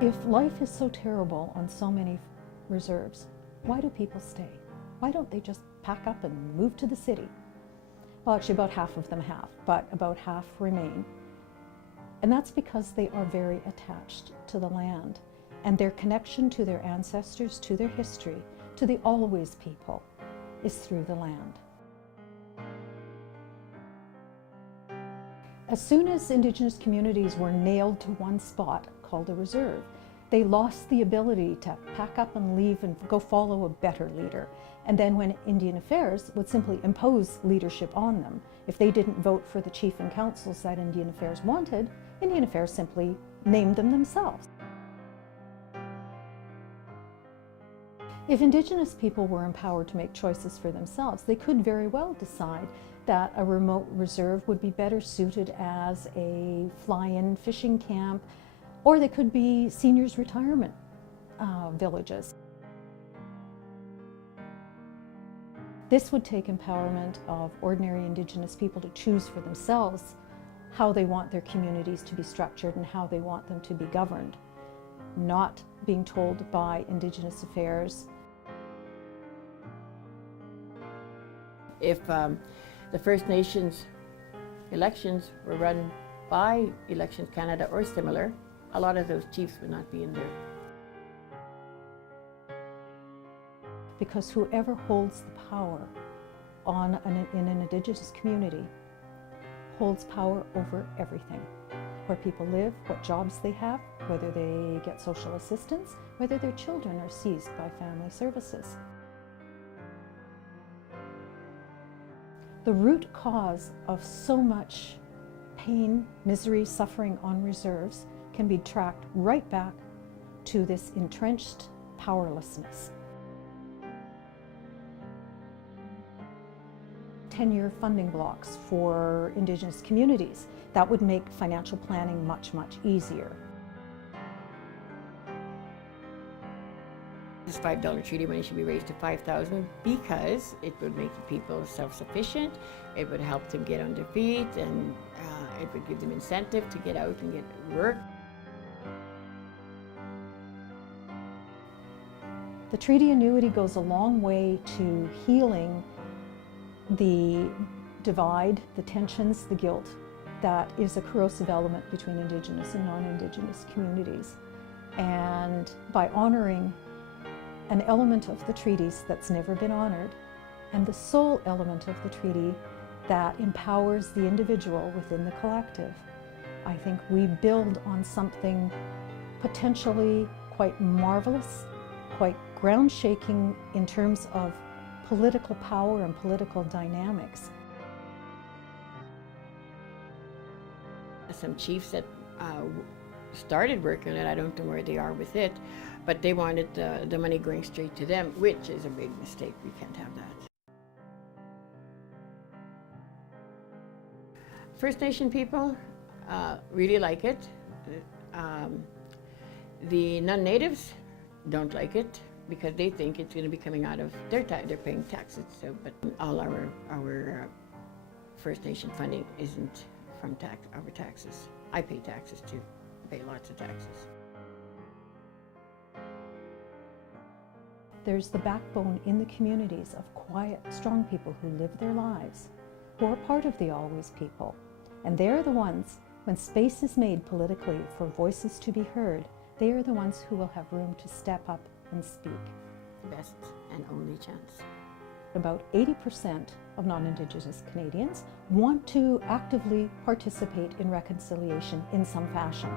If life is so terrible on so many reserves, why do people stay? Why don't they just pack up and move to the city? Well, actually about half of them have, but about half remain. And that's because they are very attached to the land, and their connection to their ancestors, to their history, to the always people, is through the land. As soon as Indigenous communities were nailed to one spot called a reserve, they lost the ability to pack up and leave and go follow a better leader. And then when Indian Affairs would simply impose leadership on them, if they didn't vote for the chief and councils that Indian Affairs wanted, Indian Affairs simply named them themselves. If Indigenous people were empowered to make choices for themselves, they could very well decide that a remote reserve would be better suited as a fly-in fishing camp, or they could be seniors' retirement villages. This would take empowerment of ordinary Indigenous people to choose for themselves how they want their communities to be structured and how they want them to be governed, not being told by Indigenous Affairs. If the First Nations elections were run by Elections Canada or similar, a lot of those chiefs would not be in there. Because whoever holds the power in an Indigenous community holds power over everything. Where people live, what jobs they have, whether they get social assistance, whether their children are seized by family services. The root cause of so much pain, misery, suffering on reserves can be tracked right back to this entrenched powerlessness. 10-year funding blocks for Indigenous communities. That would make financial planning much, much easier. This $5 treaty money should be raised to $5,000 because it would make the people self-sufficient, it would help them get on their feet, and it would give them incentive to get out and get work. The treaty annuity goes a long way to healing the divide, the tensions, the guilt that is a corrosive element between Indigenous and non-Indigenous communities. And by honoring an element of the treaties that's never been honored, and the sole element of the treaty that empowers the individual within the collective, I think we build on something potentially quite marvelous, quite ground-shaking in terms of political power and political dynamics. Some chiefs that started working on it, I don't know where they are with it, but they wanted the money going straight to them, which is a big mistake. We can't have that. First Nation people really like it. The non-natives don't like it because they think it's going to be coming out of their tax. They're paying taxes, so, but all our First Nation funding isn't from our taxes. I pay taxes too. I pay lots of taxes. There's the backbone in the communities of quiet, strong people who live their lives, who are part of the always people. And they're the ones, when space is made politically for voices to be heard, they are the ones who will have room to step up and speak. The best and only chance. About 80% of non-Indigenous Canadians want to actively participate in reconciliation in some fashion.